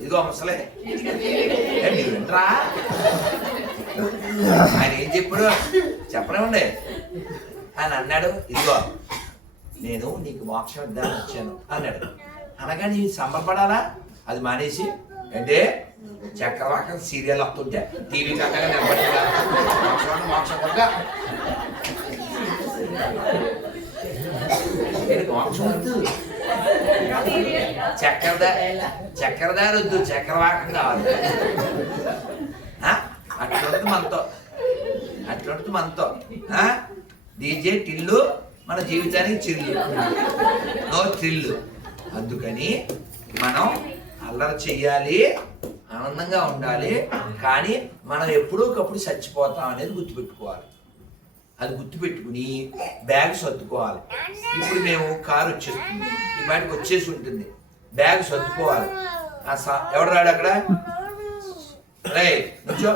ఇదిగో ముసలే మీరు వింటరా? ఆయన ఏం చెప్పాడు చెప్పనివ్వండి. ఆయన అన్నాడు, ఇదిగో నేను నీకు మోక్షం ఇద్దామని వచ్చాను అన్నాడు. అనగా నీ సంబరపడాలా? అది మానేసి అంటే చక్రవాకం సీరియల్ వస్తుంటే టీవీ కట్టగా నిలబడిందా? మోక్షం కొక్క మోక్షం వద్దు, చక్రదారి వద్దు, చక్రవాకం కావాలి. అట్లుంటుంది మనతో, అట్లుంటుంది మనతో. డీజే టిల్లు మన జీవితానికి చిల్లు, నో థ్రిల్లు. అందుకని మనం అల్లరి చెయ్యాలి, ఆనందంగా ఉండాలి. కానీ మనం ఎప్పుడోకప్పుడు చచ్చిపోతాం అనేది గుర్తుపెట్టుకోవాలి. అది గుర్తుపెట్టుకుని బ్యాగ్ సర్దుకోవాలి. ఇప్పుడు మేము కారు వచ్చేస్తుంది, ఈ బయటకు వచ్చేసి ఉంటుంది, బ్యాగ్ సర్దుకోవాలి. ఎవడు రాడు అక్కడ? రే నుంచో,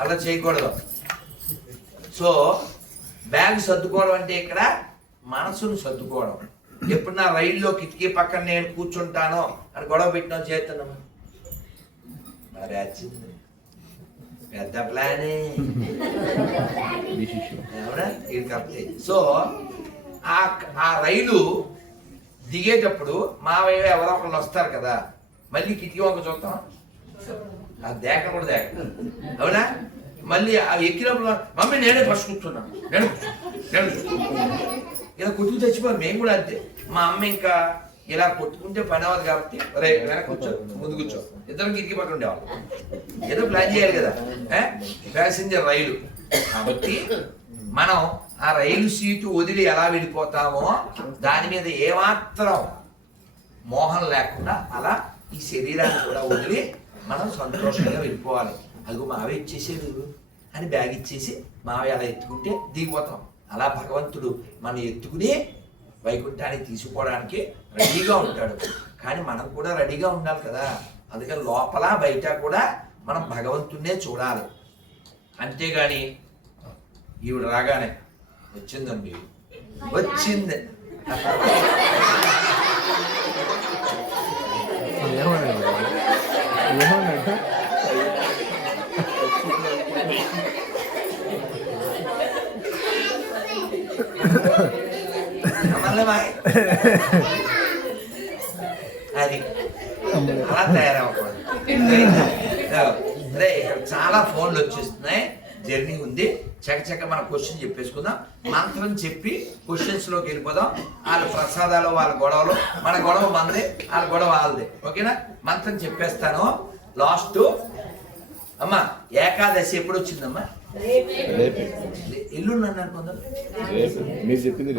అలా చేయకూడదు. సో బ్యాగ్ సర్దుకోవడం అంటే ఇక్కడ మనసును సర్దుకోవడం. ఎప్పుడు నా రైల్లో కిటికీ పక్కన నేను కూర్చుంటానో అని గొడవ పెట్టినా చేస్తున్నాము. మరి వచ్చింది పెద్ద ప్లానే. సో ఆ రైలు దిగేటప్పుడు మా వైపు ఎవరో ఒకళ్ళు వస్తారు కదా, మళ్ళీ కిటికీ వంక చూస్తాం, అది దేక కూడా దేక, అవునా? మళ్ళీ ఆ ఎక్కినప్పుడు మమ్మీ నేనే ఫస్ట్ కూర్చున్నాను, నేను ఇలా కొట్టుకు తెచ్చిపోరు. మేము కూడా అంతే. మా అమ్మ ఇంకా ఇలా కొట్టుకుంటే పని అవ్వదు కాబట్టి రే వెనక కూర్చో, ముందు కూర్చో, ఇద్దరం కిటికీ పక్కన ఉండేవాళ్ళు. ఏదో ప్లాన్ చేయాలి కదా, ప్యాసింజర్ రైలు కాబట్టి మనం ఆ రైలు సీటు వదిలి ఎలా వెళ్ళిపోతామో దాని మీద ఏమాత్రం మోహం లేకుండా అలా ఈ శరీరాన్ని కూడా వదిలి మనం సంతోషంగా వెళ్ళిపోవాలి. అదిగో మావే ఇచ్చేసేది అని బ్యాగ్ ఇచ్చేసి మావే అలా ఎత్తుకుంటే దిగిపోతాం. అలా భగవంతుడు మనం ఎత్తుకుని వైకుంఠానికి తీసుకుపోవడానికి రెడీగా ఉంటాడు. కానీ మనం కూడా రెడీగా ఉండాలి కదా. అందుకని లోపల బయట కూడా మనం భగవంతుడినే చూడాలి. అంతేగాని ఈవిడ రాగానే వచ్చిందండి వచ్చింది అది అలా తయారవ్వకూడదు. ఇక్కడ చాలా ఫోన్లు వచ్చేస్తున్నాయి, జర్నీ ఉంది. చకచక మన క్వశ్చన్ చెప్పేసుకుందాం. మంత్రం చెప్పి క్వశ్చన్స్ లోకి వెళ్ళిపోదాం. వాళ్ళ ప్రసాదాలు, వాళ్ళ గొడవలు, మన గొడవ మందే, వాళ్ళ గొడవ వాళ్ళదే. ఓకేనా? మంత్రం చెప్పేస్తాను. లాస్ట్ అమ్మా ఏకాదశి ఎప్పుడు వచ్చిందమ్మా? ఎల్లుండి అన్నారు కొందరు. మీరు చెప్పింది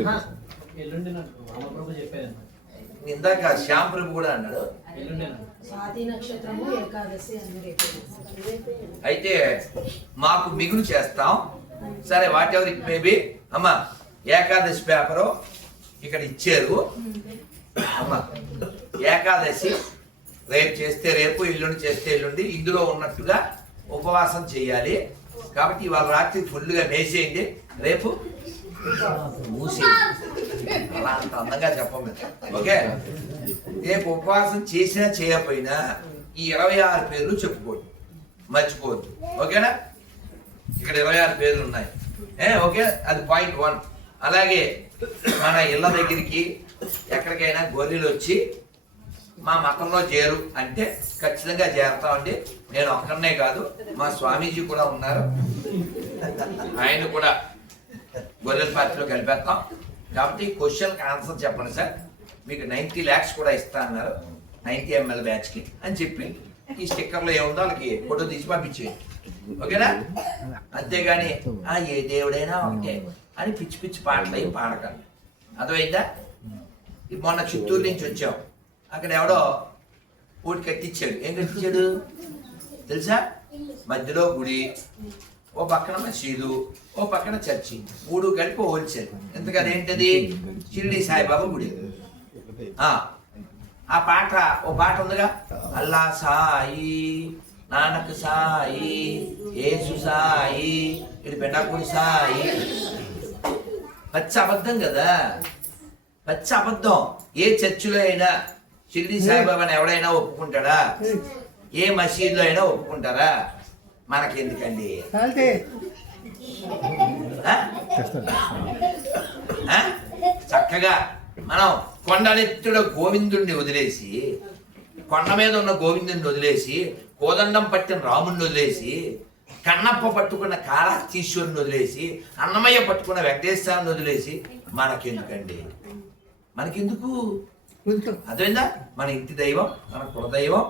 ఇందాక శ్యామ్ ప్రభు కూడా అన్నాడు. అయితే మాకు మిగులు చేస్తాం. సరే, వాట్ ఎవర్ ఇట్ మేబీ. అమ్మా ఏకాదశి పేపరు ఇక్కడ ఇచ్చారు. అమ్మా ఏకాదశి రేపు చేస్తే రేపు, ఎల్లుండి చేస్తే ఎల్లుండి, ఇందులో ఉన్నట్టుగా ఉపవాసం చేయాలి. కాబట్టి ఇవాళ రాత్రి ఫుల్గా వేసేయండి, రేపు మూసేయండి. అలా అంత అందంగా చెప్పం. ఓకే, రేపు ఉపవాసం చేసినా చేయకపోయినా ఈ 26 పేర్లు చెప్పుకోండి, మర్చిపోవద్దు. ఓకేనా? ఇక్కడ 26 పేర్లు ఉన్నాయి. ఓకే, అది పాయింట్ 1. అలాగే మన ఇళ్ళ దగ్గరికి ఎక్కడికైనా గొర్రెలు వచ్చి మా మతంలో చేరు అంటే ఖచ్చితంగా చేరుతామండి. నేను ఒక్కడనే కాదు, మా స్వామీజీ కూడా ఉన్నారు, ఆయన కూడా గొర్రెల పార్టీలో కలిపేస్తాం. కాబట్టి క్వశ్చన్కి ఆన్సర్ చెప్పండి సార్, మీకు 90 lakhs కూడా ఇస్తా అన్నారు 90 ml బ్యాచ్కి అని చెప్పి ఈ స్టిక్కర్లో ఏముందో వాళ్ళకి ఫోటో తీసి పంపించేయండి. ఓకేనా? అంతేగాని ఏ దేవుడైనా ఒకటే అని పిచ్చి పిచ్చి పాటలు ఏం పాడకండి. అర్థమైందా? మొన్న చిత్తూరు నుంచి వచ్చాం, అక్కడ ఎవడో ఊటి కట్టించాడు. ఏం కట్టించాడు తెలుసా? మధ్యలో గుడి, ఓ పక్కన మసీదు, ఓ పక్కన చర్చి, 3 కలిపి హోల్సేల్. ఎందుకని ఏంటది? షిరిడి సాయిబాబా గుడి. ఆ పాట, ఓ పాట ఉందిగా, అల్లా సాయి, నానక్ సాయి, యేసు సాయి, ఇది పెండాకుడి సాయి. పచ్చ అబద్ధం కదా, పచ్చ అబద్ధం. ఏ చర్చిలో అయినా షిరిడి సాయిబాబాని ఎవడైనా ఒప్పుకుంటాడా? ఏ మసీదులో అయినా ఒప్పుకుంటారా? మనకెందుకండి? చక్కగా మనం కొండనెత్తుడ గోవిందుణ్ణి వదిలేసి, కొండ మీద ఉన్న గోవిందుని వదిలేసి, కోదండం పట్టిన రాముణ్ణి వదిలేసి, కన్నప్ప పట్టుకున్న కాళహస్తీశ్వరుని వదిలేసి, అన్నమయ్య పట్టుకున్న వెంకటేశ్వరాన్ని వదిలేసి మనకెందుకండి? మనకెందుకు? అదేందా? మన ఇంటి దైవం, మన కులదైవం,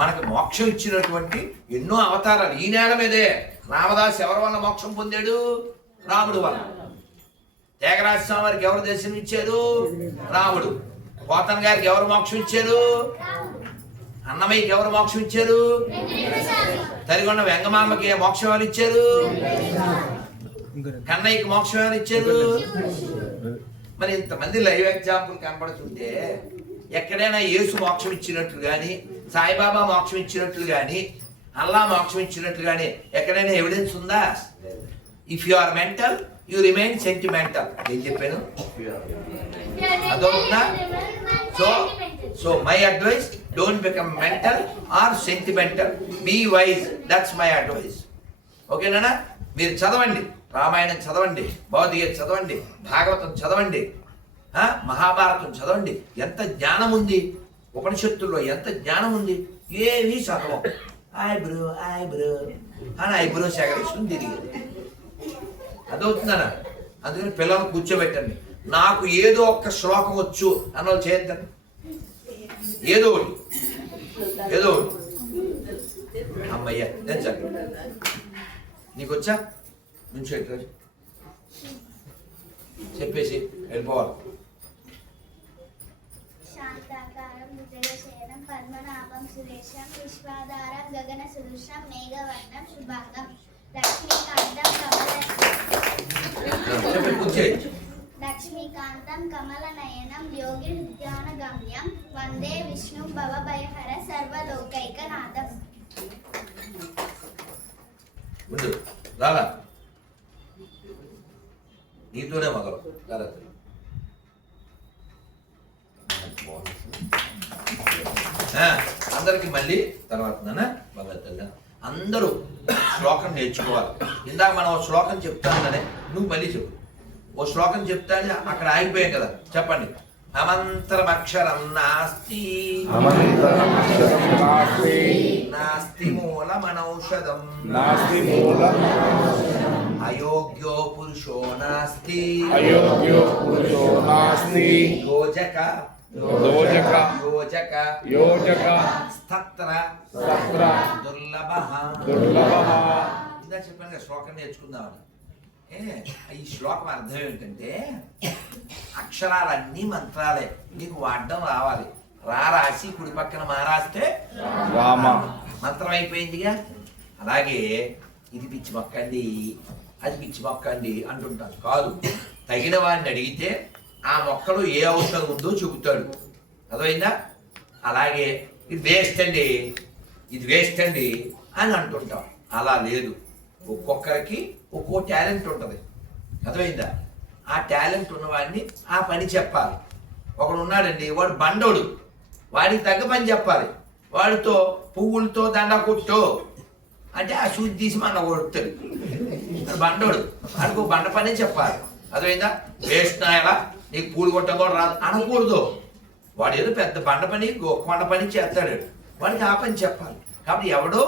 మనకు మోక్షం ఇచ్చినటువంటి ఎన్నో అవతారాలు ఈ నేల మీదే. రామదాస్ ఎవరి వల్ల మోక్షం పొందాడు? రాముడు వల్ల. త్యాగరాజ స్వామి వారికి ఎవరు దర్శనం ఇచ్చారు? రాముడు. పోతన్ గారికి ఎవరు మోక్షం ఇచ్చారు? అన్నమయ్యకి ఎవరు మోక్షం ఇచ్చారు? తరిగొండ వెంగమామకి మోక్షం ఎవరు ఇచ్చారు? కన్నయ్యకి మోక్షం ఎవరు ఇచ్చారు? మరి ఇంతమంది లైవ్ ఎగ్జాంపుల్ కనబడుతుంటే ఎక్కడైనా యేసు మోక్షం ఇచ్చినట్లు కానీ, సాయిబాబా మోక్షం ఇచ్చినట్లు కానీ, అల్లా మోక్షం ఇచ్చినట్లు కానీ ఎక్కడైనా ఎవిడెన్స్ ఉందా? If you are mental you remain sentimental. ఏం చెప్పాను? అదొకనా? So my advice, don't become mental or sentimental, be wise. That's my advice. ఓకేనా? మీరు చదవండి, రామాయణం చదవండి, భగవద్గీత చదవండి, భాగవతం చదవండి, మహాభారతం చదవండి. ఎంత జ్ఞానం ఉంది ఉపనిషత్తుల్లో, ఎంత జ్ఞానం ఉంది. ఏమీ చదవం. ఐబ్రో అని ఐబ్రో సేకరిస్తుంది తిరిగి. అదవుతుందనా? అందుకని పిల్లలను కూర్చోబెట్టండి. నాకు ఏదో ఒక్క శ్లోకం వచ్చు అన్న వాళ్ళు చేద్దండి. ఏదో ఒకటి, ఏదో ఒకటి. అమ్మయ్య నేను చదువు. నీకు వచ్చా? నుంచి చెప్పేసి వెళ్ళిపోవాలి. శాంతాకారం భుజగశయనం పద్మనాభం సురేశం విశ్వాధారం గగన సదృశం మేఘవర్ణం శుభాంగం లక్ష్మీకాంతం కమలనయనం యోగి ధ్యానగమ్యం వందే విష్ణు భవభయహర సర్వలోకైకనాథం. రాలా నీతోనే మొదలు. అందరికి మళ్ళీ తర్వాత భగవద్గీత అందరూ శ్లోకం నేర్చుకోవాలి. ఇందాక మనం ఓ శ్లోకం చెప్తాననే నువ్వు మళ్ళీ చెప్పు. ఓ శ్లోకం చెప్తానే అక్కడ ఆగిపోయాం కదా, చెప్పండి. అమంతరమక్షరం నాస్తి నాస్తి మూలమనౌషధం నాస్తి మూలం అయోగ్యో పురుషో నాస్తి అయోగ్యో పురుషో నాస్తి యోజక యోజక యోజక యోజక స్తత్ర సత్ర దుర్లభః దుర్లభః. ఇందా చెప్పాను కదా శ్లోకం నేర్చుకుందామని. ఈ శ్లోకం అర్థం ఏంటంటే అక్షరాలన్నీ మంత్రాలే, నీకు వాడడం రావాలి. రాసి కుడి పక్కన మారాస్తే రామ మంత్రం అయిపోయిందిగా. అలాగే ఇది పిచ్చి మొక్కండి, అది పిచ్చి మొక్కండి అంటుంటాను. కాదు, తగిన వాడిని అడిగితే ఆ మొక్కలో ఏ ఔషధం ఉందో చెబుతాడు. అర్థమైందా? అలాగే ఇది వేస్ట్ అండి, ఇది వేస్ట్ అండి అని అంటుంటాం. అలా లేదు, ఒక్కొక్కరికి ఒక్కో టాలెంట్ ఉంటుంది. అర్థమైందా? ఆ టాలెంట్ ఉన్నవాడిని ఆ పని చెప్పాలి. ఒకడు ఉన్నాడండి, వాడు బండోడు, వాడికి తగ్గ పని చెప్పాలి. వాడితో పువ్వులతో దండ కొట్టు అంటే ఆ సూది తీసి మన కొడుతాడు. బండోడు, వాడికి బండ పని చెప్పాలి. అర్థమైందా? వేస్ట్ నాయలా నీకు పూలు కొట్టడం కూడా రాదు అనకూడదు. వాడు ఏదో పెద్ద బండ పని కొండ పని చేస్తాడు, వాడికి ఆ పని చెప్పాలి. కాబట్టి ఎవడో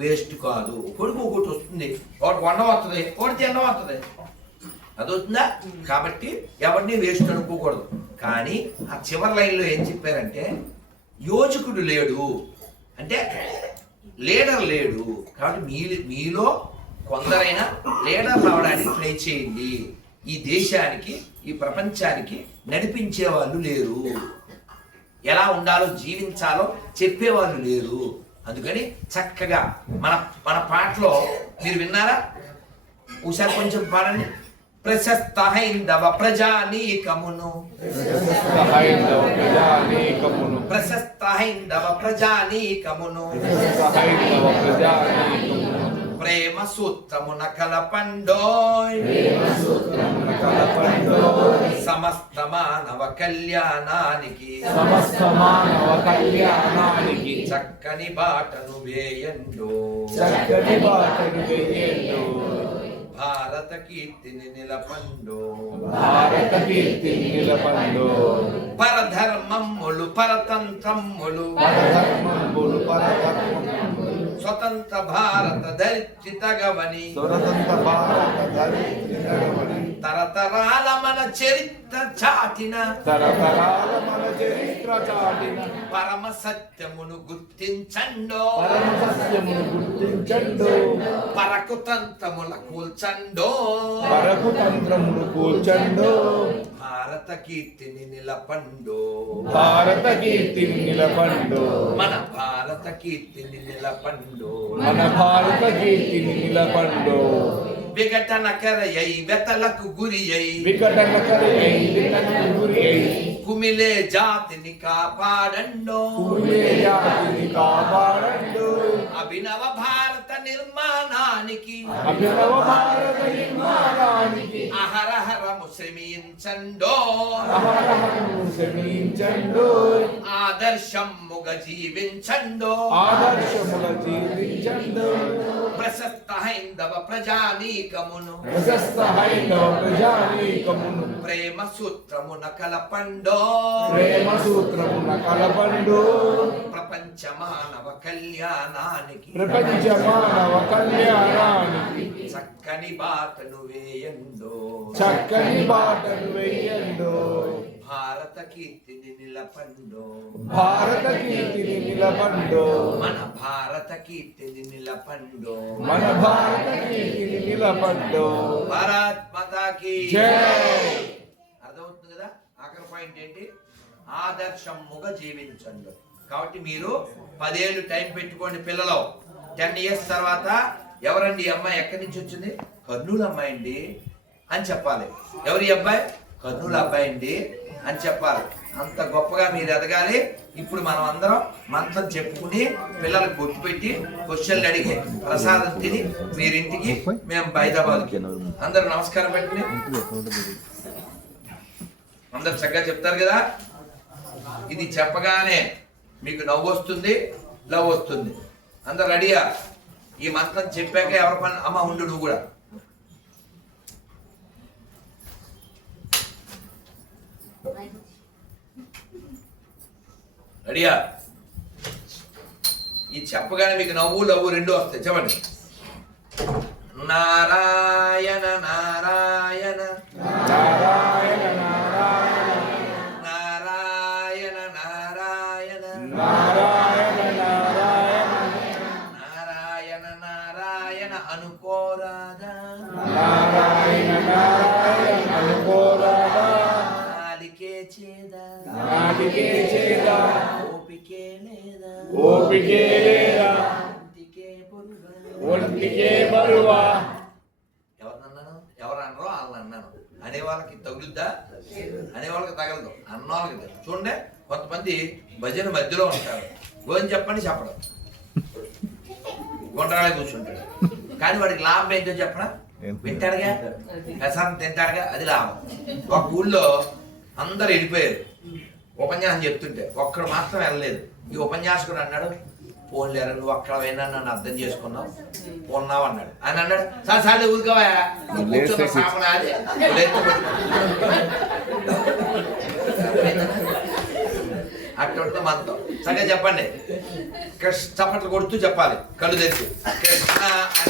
వేస్ట్ కాదు. కొడుకు ఒకటి వస్తుంది, ఒకటి కొండ వస్తుంది, ఒకటి తిన్న వస్తుంది. అదవుతుందా? కాబట్టి ఎవరిని వేస్ట్ అనుకోకూడదు. కానీ ఆ చివరి లైన్లో ఏం చెప్పారంటే యోజకుడు లేడు అంటే లీడర్ లేడు. కాబట్టి మీలో కొందరైనా లీడర్ అవడానికి ట్రై చేయండి. ఈ దేశానికి, ఈ ప్రపంచానికి నడిపించే వాళ్ళు లేరు, ఎలా ఉండాలో జీవించాలో చెప్పేవాళ్ళు లేరు. అందుకని చక్కగా మన పాటలో మీరు విన్నారా? ఒకసారి కొంచెం పాడండి. ప్రశస్త హైందవ ప్రజానీకమును, ప్రశస్త హైందవ ప్రజానీకమును ప్రేమ సూత్రమున కలపండోయ్ సమస్త మానవ కళ్యాణానికి చక్కని బాటను వేయండు భారత కీర్తిని నిలపండు పరధర్మములు పరతంత్రములు స్వతంత్ర భారత ధరిత్రితగవని తరతరాల మన చరిత్ర చాటిన పరమ సత్యమును గుర్తించండో పరకు తంత్రముల కూల్చండో భారత కీర్తిని నిలపండు మన భారత కీర్తిని నిలపండు విఘటన కరయై వెతలకు గురి అయి కుమిలే జాతిని కాపాడండో అభినవ భారత నిర్మాణానికి అహరహరము శ్రమించండో ఆదర్శముగా జీవించండో ప్రశస్త హైందవ ప్రజానీకమును ప్రేమ సూత్రమున కలపండో ప్రపంచ మానవ కళ్యాణానికి చక్కని బాటను వేయండో భారత కీర్తిని నిలపండో మన భారత కీర్తిని నిలపండో భారత్ మాతాకి అర్థమవుతుంది కదా? ఆఖరి పాయింట్ ఏంటి? ఆదర్శముగా జీవించండి. కాబట్టి మీరు 10 ఏళ్ళు టైం పెట్టుకోండి. పిల్లలు 10 ఇయర్స్ తర్వాత ఎవరండి ఈ అమ్మాయి, ఎక్కడి నుంచి వచ్చింది? కర్నూలు అమ్మాయి అండి అని చెప్పాలి. ఎవరి అబ్బాయి? కర్నూలు అబ్బాయి అండి అని చెప్పాలి. అంత గొప్పగా మీరు ఎదగాలి. ఇప్పుడు మనం అందరం మంత్రం చెప్పుకుని పిల్లలకు బొట్టు పెట్టి క్వశ్చన్లు అడిగి ప్రసాదం తిని మీరింటికి, మేము హైదరాబాద్కి. అందరూ నమస్కారం పెట్టండి. అందరు చక్కగా చెప్తారు కదా. ఇది చెప్పగానే మీకు నవ్వు వస్తుంది, లవ్ వస్తుంది. అందరు రెడీయా? ఈ మంత్రం చెప్పాక ఎవరి పని అమ్మ ఉండు, నువ్వు కూడా రెడీయా? ఈ ఇది చెప్పగానే మీకు నవ్వు లవ్వు రెండు వస్తాయి. చెప్పండి. నారాయణ నారాయణ నారాయణ నారాయణ నారాయణ నారాయణ నారాయణ నారాయణ నారాయణ నారాయణ అనుకోరాదా నారాయణ నారాయణ అనుకోరాదా నాలికే చేదా నాటికే చేదా ఓపికే లేదా ఓపికే లేదా ఒంటికే బరువా ఒంటికే బరువా ఎవరినన్నాను ఎవరు అన్నారో వాళ్ళని అన్నాను. అనే వాళ్ళకి తగులుద్దా అనే వాళ్ళకి తగలదు అన్న వాళ్ళకి తగలదు. చూడండి కొంతమంది భజన మధ్యలో ఉంటారు. గోని చెప్పండి చెప్పడం గుండ్రాలే కూర్చుంటాడు. కానీ వాడికి లాభం ఏంటో చెప్పనా? వింటాడుగా ప్రసాదం తింటాడుగా, అది లాభం. ఒక ఊళ్ళో అందరు వెళ్ళిపోయారు ఉపన్యాసం చెప్తుంటే, ఒక్కడు మాత్రం వెళ్ళలేదు. ఈ ఉపన్యాసకుడు అన్నాడు, పోన్లేరు నువ్వు అక్కడ పోయినా నన్ను అర్థం చేసుకున్నావు ఉన్నావు అన్నాడు. ఆయన అన్నాడు, సార్ సార్ ఊరుకోవా కూర్చున్న సాపన అది అక్కడ మనతో సరిగ్గా చెప్పండి. కృష్ణ చప్పట్లు కొడుతూ చెప్పాలి కళ్ళు తెరిచి. కృష్ణ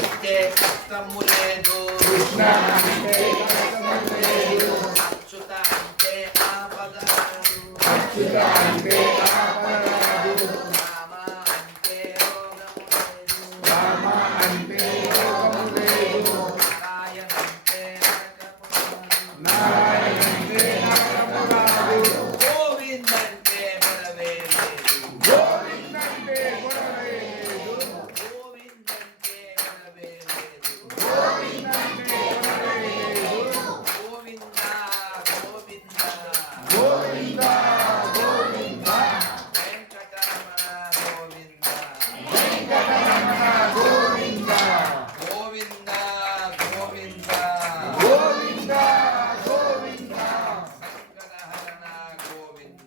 అంటే కష్టము లేదు, కృష్ణ అంటే అచ్యుత అంటే ఆపద రాదు, అచ్యుత అంటే ఆపదరాదు, రామ అంటే రోగము లేదు, రామ అంటే రోగము లేదు, నారాయణ అంటే నరకము రాదు, నారాయణ అంటే నరకము రాదు, గోవింద అంటే బలవే లేదు, గోవిందంటే గొడవే లేదు, గోవిందంటే బలవే లేదు, గోవిందంటే గొడవే లేదు, గోవింద గోవింద గోవింద గోవింద వెంకటరమణ గోవింద వెంకటరమణ గోవింద గోవింద గోవింద గోవింద గోవింద సంకటహరణ గోవింద.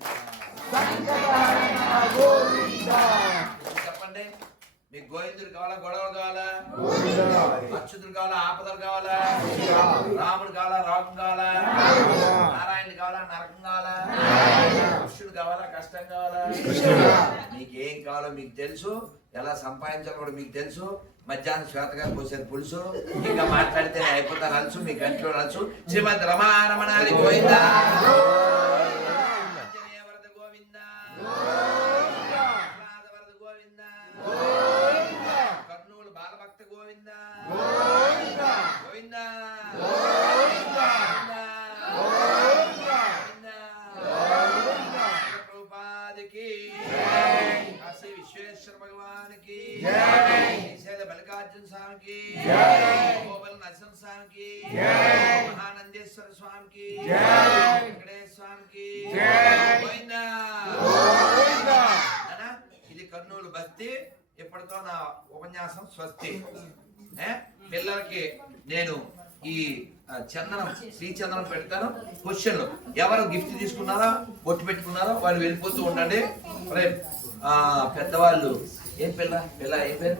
సంకటహరణ గోవింద చెప్పండి. మీకు గోవిందుడు కావాలా గొడవలు కావాలా గోవింద అచ్యుతుడు కావాలా ఆపదలు కావాలా రాముడు కావాలా రాగం కావాలా నారాయణుడు కావాలా నరకం కావాలా కృష్ణుడు కావాలా కష్టం కావాలా మీకేం కావాలో మీకు తెలుసు, ఎలా సంపాదించాలో కూడా మీకు తెలుసు. మధ్యాహ్నం శ్వేతగా పోసేది పులుసు, ఇంకా మాట్లాడితే అయిపోతాను అలుసు, మీ కంట్లో అలుసు. శ్రీమద్ రమారమణాది గోవింద ఆంజనేయ వరద గోవింద ప్రహ్లాద వరద గోవింద కర్నూలు బాలభక్త గోవింద గోవింద గోవింద ప్రభుపాదికి కాశీ విశ్వేశ్వర భగవానికి శ్రీశైల మల్లికార్జున స్వామికి గోపాల నరసింహ స్వామికి మహానందేశ్వర స్వామికి వెంకటేశ్వర స్వామికి గోవిందా. నాన్న, ఇది కర్నూలు బస్తీ. ఇప్పటితో నా ఉపన్యాసం స్వస్తి. పిల్లలకి నేను ఈ చందనం శ్రీచందనం పెడతాను. క్వశ్చన్లు ఎవరు గిఫ్ట్ తీసుకున్నారో బొట్టు పెట్టుకున్నారో వాళ్ళు వెళ్ళిపోతూ ఉండండి. పెద్దవాళ్ళు ఏం పిల్ల పిల్ల ఏం పేరు